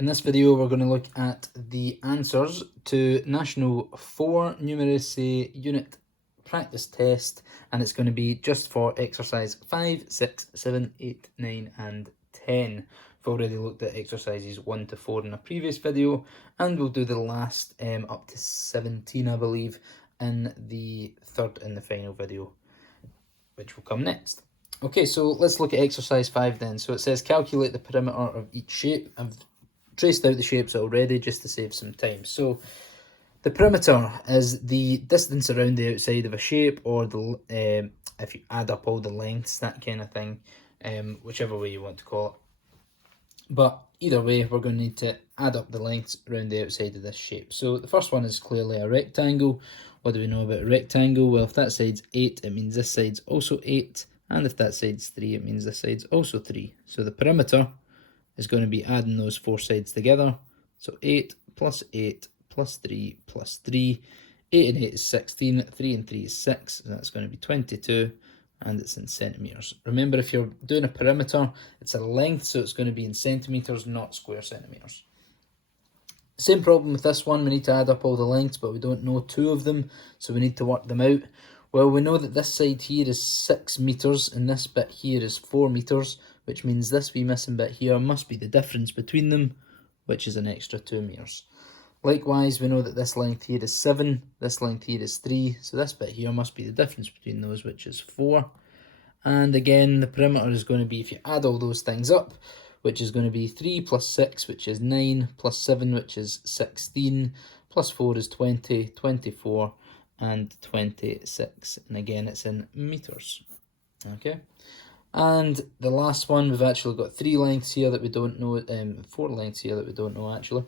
In this video, we're going to look at the answers to National 4 Numeracy Unit Practice Test, and it's going to be just for exercise 5, 6, 7, 8, 9 and 10. We've already looked at exercises 1 to 4 in a previous video, and we'll do the last up to 17, I believe, in the third and the final video, which will come next. Okay, so let's look at exercise 5 then. So it says calculate the perimeter of each shape. I've traced out the shapes already just to save some time. So the perimeter is the distance around the outside of a shape, or the if you add up all the lengths, that kind of thing, whichever way you want to call it. But either way, we're going to need to add up the lengths around the outside of this shape. So the first one is clearly a rectangle. What do we know about a rectangle? Well, if that side's 8, it means this side's also 8. And if that side's 3, it means this side's also 3. So the perimeter is going to be adding those four sides together. So 8 plus 8 plus 3 plus 3. 8 and 8 is 16, 3 and 3 is 6, so that's going to be 22, and it's in centimetres. Remember, if you're doing a perimeter, it's a length, so it's going to be in centimetres, not square centimetres. Same problem with this one, we need to add up all the lengths, but we don't know two of them, so we need to work them out. Well, we know that this side here is 6 metres, and this bit here is 4 metres, which means this wee missing bit here must be the difference between them, which is an extra 2 metres. Likewise, we know that this length here is 7, this length here is 3, so this bit here must be the difference between those, which is 4. And again, the perimeter is going to be, if you add all those things up, which is going to be 3 plus 6, which is 9, plus 7, which is 16, plus 4 is 20, 24, and 26. And again, it's in metres. Okay. And the last one, we've actually got 3 lengths here that we don't know, 4 lengths here that we don't know actually.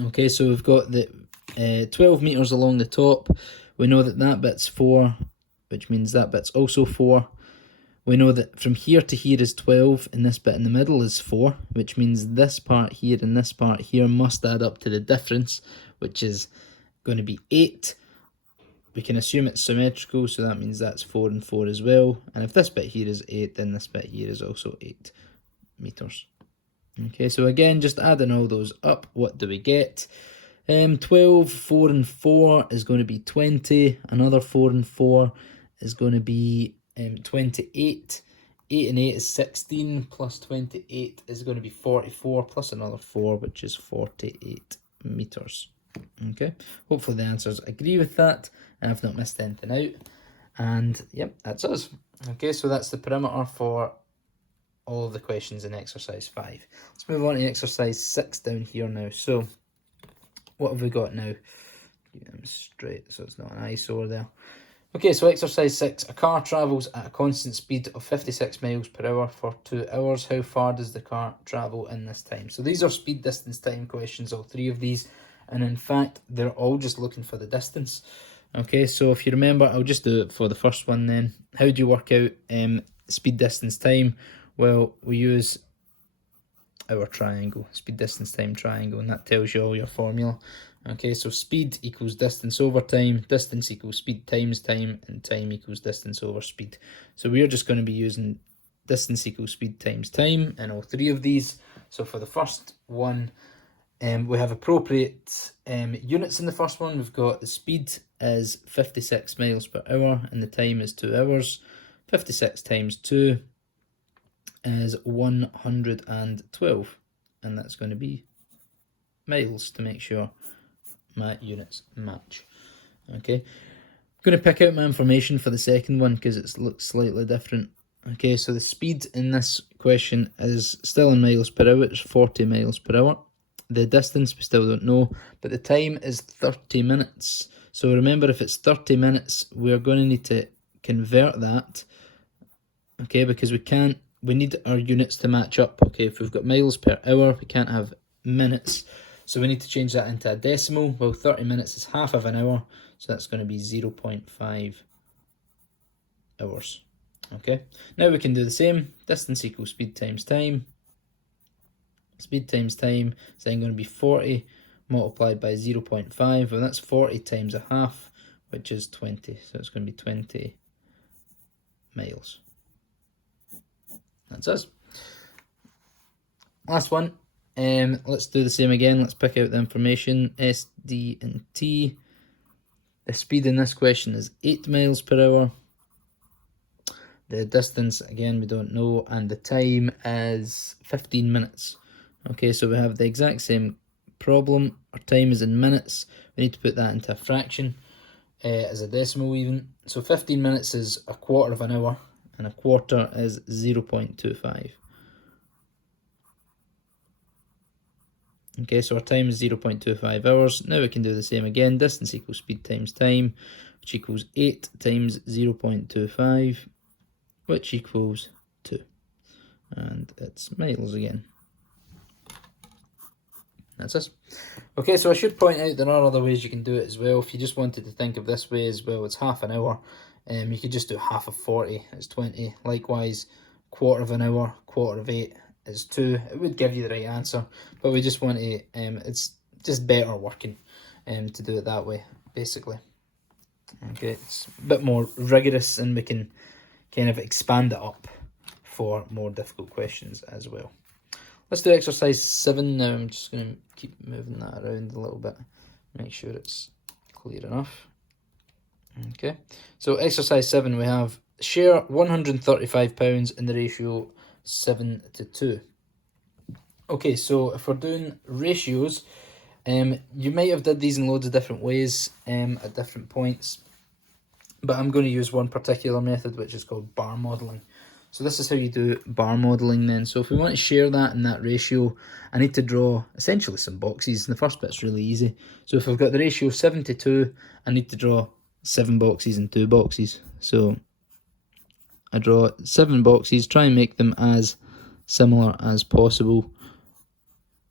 Okay, so we've got the 12 metres along the top. We know that that bit's 4, which means that bit's also 4. We know that from here to here is 12, and this bit in the middle is 4, which means this part here and this part here must add up to the difference, which is going to be 8. We can assume it's symmetrical, so that means that's 4 and 4 as well. And if this bit here is 8, then this bit here is also 8 metres. Okay, so again, just adding all those up, what do we get? 12, 4 and 4 is going to be 20. Another 4 and 4 is going to be 28. 8 and 8 is 16, plus 28 is going to be 44, plus another 4, which is 48 metres. Okay, hopefully the answers agree with that. I've not missed anything out. And yep, that's us. Okay, so that's the perimeter for all of the questions in exercise 5. Let's move on to exercise 6 down here now. So what have we got now? Keep them straight so it's not an eyesore there. Okay, so exercise 6. A car travels at a constant speed of 56 miles per hour for 2 hours. How far does the car travel in this time? So these are speed, distance, time questions, all 3 of these. And in fact, they're all just looking for the distance. Okay, so if you remember, I'll just do it for the first one then. How do you work out speed, distance, time? Well, we use our triangle, speed, distance, time triangle, and that tells you all your formula. Okay, so speed equals distance over time, distance equals speed times time, and time equals distance over speed. So we're just going to be using distance equals speed times time in all 3 of these. So for the first one, we have appropriate units in the first one. We've got the speed is 56 miles per hour and the time is 2 hours. 56 times 2 is 112, and that's going to be miles to make sure my units match. Okay, I'm going to pick out my information for the second one because it looks slightly different. Okay, so the speed in this question is still in miles per hour, it's 40 miles per hour. The distance we still don't know, but the time is 30 minutes. So remember, if it's 30 minutes, we're going to need to convert that, okay, because we need our units to match up. Okay, if we've got miles per hour, we can't have minutes. So we need to change that into a decimal. Well, 30 minutes is half of an hour, so that's going to be 0.5 hours. Okay, now we can do the same. Distance equals speed times time. Speed times time is then going to be 40 multiplied by 0.5. Well, that's 40 times a half, which is 20. So it's going to be 20 miles. That's us. Last one. Let's do the same again. Let's pick out the information. S, D, and T. The speed in this question is 8 miles per hour. The distance, again, we don't know. And the time is 15 minutes. Okay, so we have the exact same problem. Our time is in minutes. We need to put that into a fraction, as a decimal even. So 15 minutes is a quarter of an hour, and a quarter is 0.25. Okay, so our time is 0.25 hours. Now we can do the same again. Distance equals speed times time, which equals 8 times 0.25, which equals 2. And it's miles again. That's this. Okay, so I should point out there are other ways you can do it as well. If you just wanted to think of this way as well, it's half an hour. You could just do half of 40, it's 20. Likewise, quarter of an hour, quarter of 8 is 2. It would give you the right answer, but we just want to, it's just better working to do it that way, basically. Okay, it's a bit more rigorous, and we can kind of expand it up for more difficult questions as well. Let's do exercise 7 now. I'm just going to keep moving that around a little bit, make sure it's clear enough. Okay, so exercise 7, we have share £135 in the ratio 7:2. Okay, so if we're doing ratios, you might have did these in loads of different ways at different points, but I'm going to use one particular method which is called bar modelling. So this is how you do bar modelling then. So if we want to share that in that ratio, I need to draw essentially some boxes. The first bit's really easy. So if I've got the ratio 7:2, I need to draw 7 boxes and 2 boxes. So I draw 7 boxes, try and make them as similar as possible.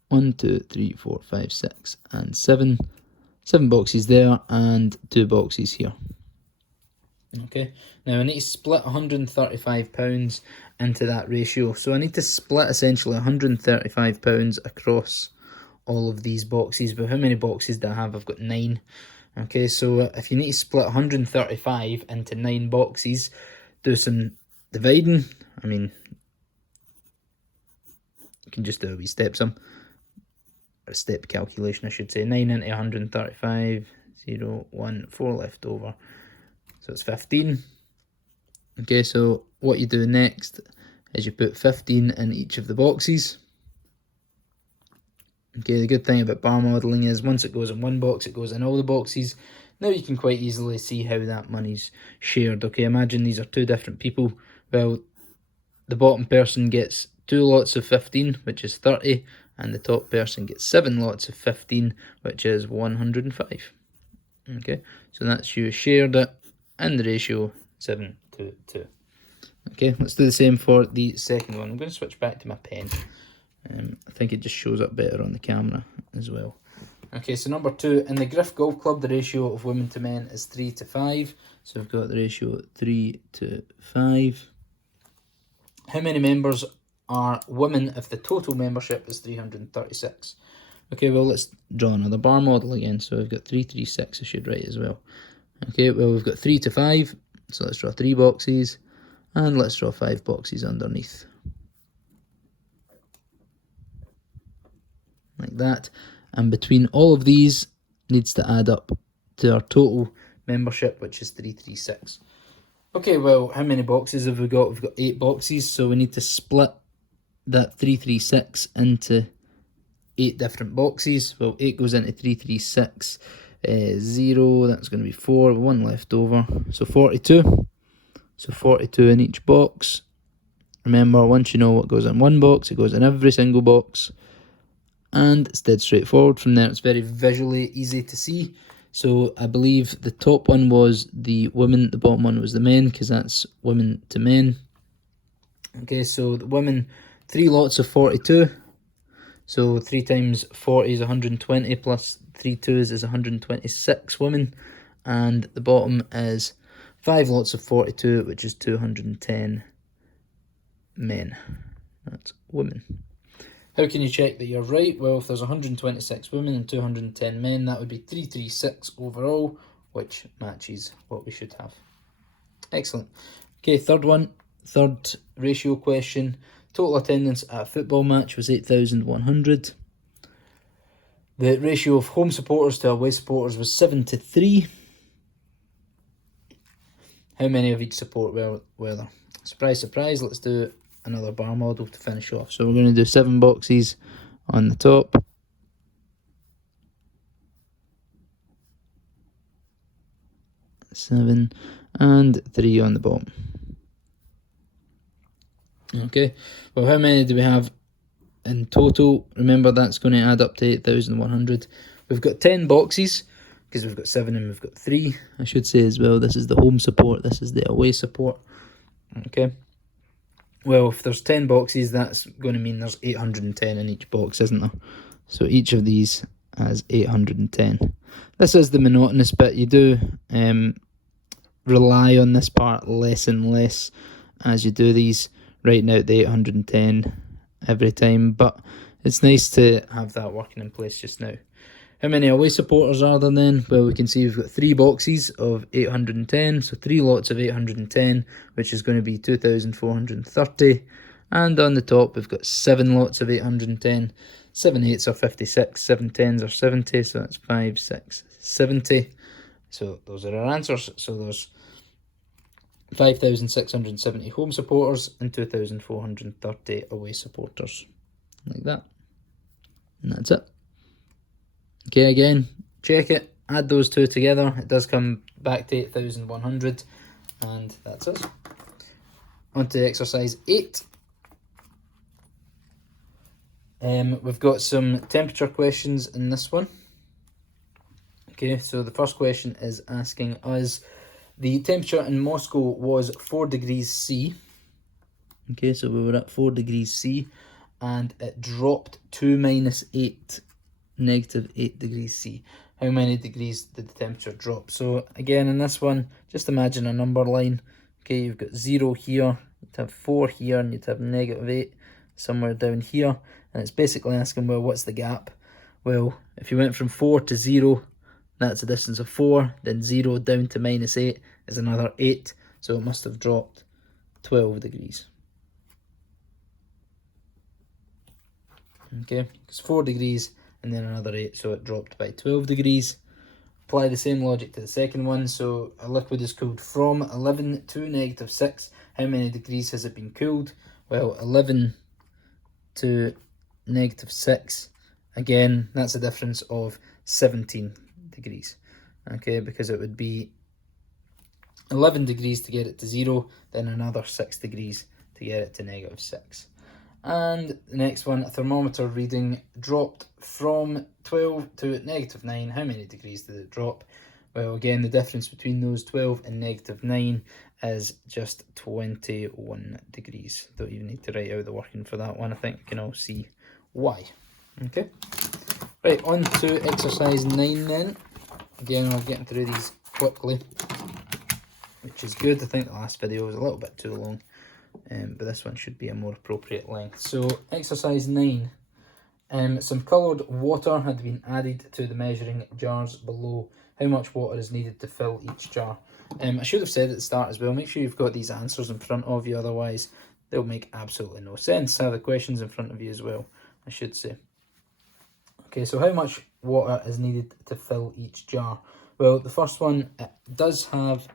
1, 2, 3, 4, 5, 6, and 7. 7 boxes there and 2 boxes here. Okay, now I need to split £135 into that ratio. So I need to split essentially £135 across all of these boxes. But how many boxes do I have? I've got 9. Okay, so if you need to split 135 into 9 boxes, do some dividing. I mean, you can just do a wee step sum, or a step calculation I should say. 9 into 135, 0, 1, 4 left over. So it's 15. Okay, so what you do next is you put 15 in each of the boxes. Okay, the good thing about bar modelling is once it goes in one box, it goes in all the boxes. Now you can quite easily see how that money's shared. Okay, imagine these are 2 different people. Well, the bottom person gets 2 lots of 15, which is 30, and the top person gets 7 lots of 15, which is 105. Okay, so that's you shared it in the ratio 7:2. Okay, let's do the same for the second one. I'm going to switch back to my pen. I think it just shows up better on the camera as well. Okay, so number 2, in the Griff Golf Club, the ratio of women to men is 3:5. So we've got the ratio 3:5. How many members are women if the total membership is 336? Okay, well, let's draw another bar model again. So we've got 336, I should write as well. Okay, well, we've got 3:5, so let's draw 3 boxes, and let's draw 5 boxes underneath. Like that. And between all of these needs to add up to our total membership, which is 336. Okay, well, how many boxes have we got? We've got 8 boxes, so we need to split that 336 into 8 different boxes. Well, 8 goes into 336. 0, that's going to be 4, 1 left over, so 42. So 42 in each box. Remember, once you know what goes in one box, it goes in every single box, and it's dead straightforward from there. It's very visually easy to see. So I believe the top one was the women, the bottom one was the men, because that's women to men. Okay, so the women, 3 lots of 42. So 3 times 40 is 120, plus 3 2s is 126 women. And the bottom is 5 lots of 42, which is 210 men. That's women. How can you check that you're right? Well, if there's 126 women and 210 men, that would be 336 overall, which matches what we should have. Excellent. Okay, third one, third ratio question. Total attendance at a football match was 8,100. The ratio of home supporters to away supporters was 7-3. How many of each support were there? Surprise, surprise, let's do another bar model to finish off. So we're going to do 7 boxes on the top. 7 and 3 on the bottom. Okay, well, how many do we have in total? Remember, that's going to add up to 8,100. We've got 10 boxes, because we've got 7 and we've got 3, I should say as well. This is the home support, this is the away support. Okay, well, if there's 10 boxes, that's going to mean there's 810 in each box, isn't there? So each of these has 810. This is the monotonous bit. You do rely on this part less and less as you do these, writing out the 810 every time, but it's nice to have that working in place just now. How many away supporters are there then? Well, we can see we've got 3 boxes of 810, so 3 lots of 810, which is going to be 2,430. And on the top, we've got 7 lots of 810. 7 8s are 56, 7 10s are 70, so that's 5, 6, 70. So those are our answers. So there's 5,670 home supporters and 2,430 away supporters. Like that. And that's it. Okay, again, check it, add those two together. It does come back to 8,100, and that's it. On to exercise 8. We've got some temperature questions in this one. Okay, so the first question is asking us, the temperature in Moscow was 4 degrees C. Okay, so we were at 4 degrees C, and it dropped to -8, -8 degrees C. How many degrees did the temperature drop? So again, in this one, just imagine a number line. Okay, you've got 0 here, you'd have 4 here, and you'd have -8 somewhere down here. And it's basically asking, well, what's the gap? Well, if you went from 4 to 0, that's a distance of 4, then 0 down to -8 is another 8, so it must have dropped 12 degrees. Okay, it's 4 degrees and then another 8, so it dropped by 12 degrees. Apply the same logic to the second one. So a liquid is cooled from 11 to -6. How many degrees has it been cooled? Well, 11 to -6. Again, that's a difference of 17 degrees. Okay, because it would be 11 degrees to get it to 0, then another 6 degrees to get it to -6. And the next one, a thermometer reading dropped from 12 to -9. How many degrees did it drop? Well, again, the difference between those 12 and -9 is just 21 degrees. Don't even need to write out the working for that one. I think we can all see why. Okay. Right, on to exercise 9 then. Again, I'm getting through these quickly, which is good. I think the last video was a little bit too long. But this one should be a more appropriate length. So exercise 9, some coloured water had been added to the measuring jars below. How much water is needed to fill each jar? I should have said at the start as well, make sure you've got these answers in front of you, otherwise they'll make absolutely no sense. Have the questions in front of you as well, I should say. Okay, so how much water is needed to fill each jar? Well, the first one, it does have,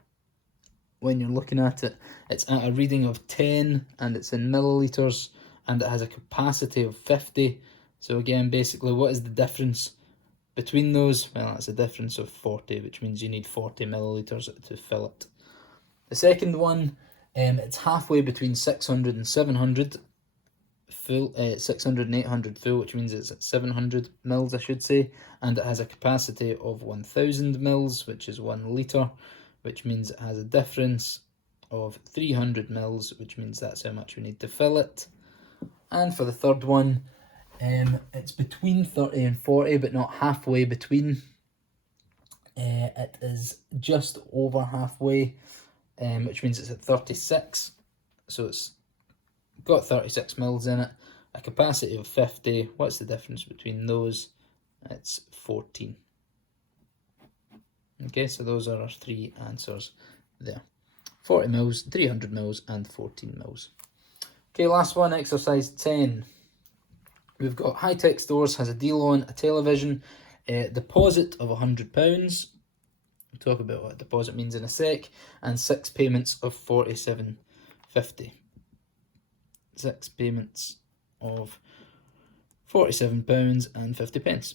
when you're looking at it, it's at a reading of 10 and it's in millilitres and it has a capacity of 50. So again, basically, what is the difference between those? Well, that's a difference of 40, which means you need 40 millilitres to fill it. The second one, it's halfway between 600 and 700 full, 600 and 800 full, which means it's at 700 mils, I should say, and it has a capacity of 1000 mils, which is 1 litre, which means it has a difference of 300 mils, which means that's how much we need to fill it. And for the third one, it's between 30 and 40, but not halfway between. It is just over halfway, which means it's at 36. So it's got 36 mils in it, a capacity of 50. What's the difference between those? It's 14. Okay, so those are our 3 answers there. 40 mils, 300 mils, and 14 mils. Okay, last one, exercise 10. We've got High Tech Stores has a deal on a television, deposit of £100. We'll talk about what a deposit means in a sec, and 6 payments of £47.50. 6 payments of £47.50.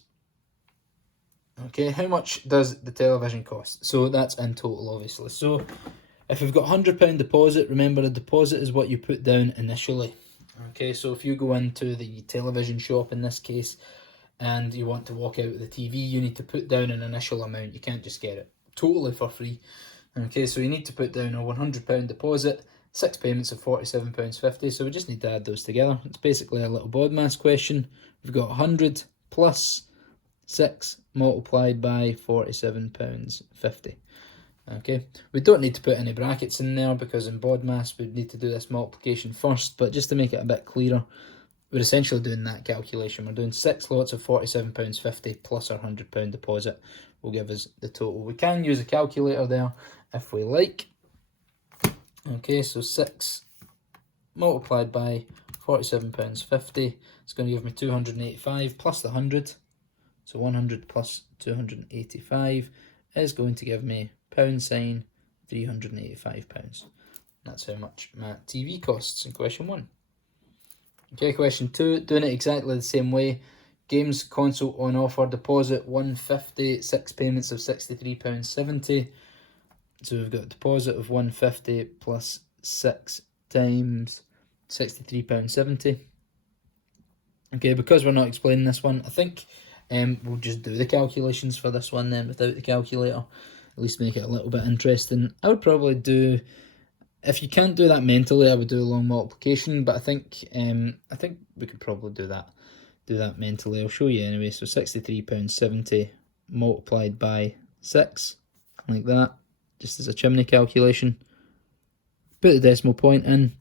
Okay, how much does the television cost? So that's in total, obviously. So if we've got £100 deposit, remember a deposit is what you put down initially. Okay, so if you go into the television shop in this case and you want to walk out with the TV, you need to put down an initial amount. You can't just get it totally for free. Okay, so you need to put down a £100 deposit, 6 payments of £47.50. So we just need to add those together. It's basically a little BODMAS question. We've got 100 plus 6 multiplied by £47.50. Okay, we don't need to put any brackets in there because in BODMAS we'd need to do this multiplication first, but just to make it a bit clearer, we're essentially doing that calculation. We're doing 6 lots of £47.50 plus our £100 deposit will give us the total. We can use a calculator there if we like. Okay, so 6 multiplied by £47.50, it's going to give me 285 plus the 100. So 100 plus 285 is going to give me £, £385. That's how much my TV costs in question 1. Okay, question 2, doing it exactly the same way. Games console on offer, deposit £150, 6 payments of £63.70. So we've got a deposit of £150 plus 6 times £63.70. Okay, because we're not explaining this one, I think we'll just do the calculations for this one then without the calculator. At least make it a little bit interesting. I would probably do, if you can't do that mentally, I would do a long multiplication, but I think we could probably do that mentally. I'll show you anyway. So £63.70 multiplied by 6, like that, just as a chimney calculation. Put the decimal point in.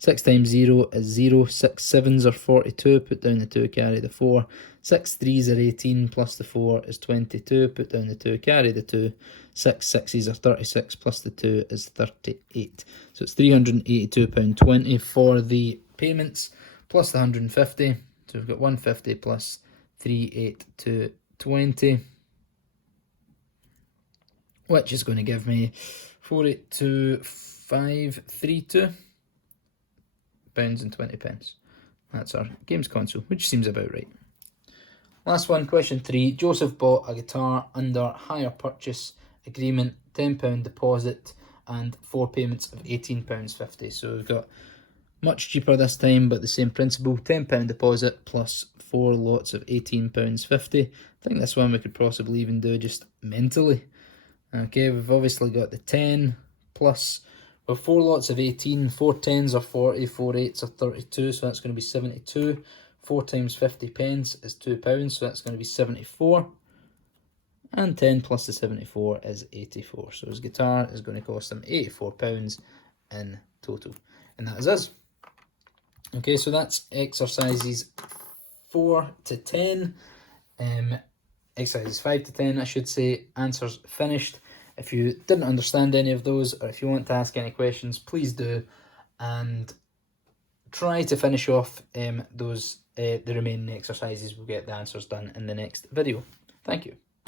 6 times 0 is 0, 6 sevens are 42, put down the 2, carry the 4, 6 threes are 18, plus the 4 is 22, put down the 2, carry the 2, 6 sixes are 36, plus the 2 is 38. So it's £382.20 for the payments, plus the 150, so we've got 150 plus 382.20, which is going to give me 482,532. £20. That's our games console, which seems about right. Last one, question 3. Joseph bought a guitar under hire purchase agreement, £10 deposit and 4 payments of £18.50. So we've got much cheaper this time, but the same principle, £10 deposit plus 4 lots of £18.50. I think this one we could possibly even do just mentally. Okay, we've obviously got the 10 plus, well, 4 lots of 18, 4 10s are 40, 4 8s are 32, so that's going to be 72. 4 times 50 pence is £2, so that's going to be 74. And 10 plus the 74 is 84. So his guitar is going to cost him £84 in total. And that is us. Okay, so that's exercises 4 to 10. Exercises 5 to 10, I should say. Answers finished. If you didn't understand any of those, or if you want to ask any questions, please do, and try to finish off the remaining exercises. We'll get the answers done in the next video. Thank you.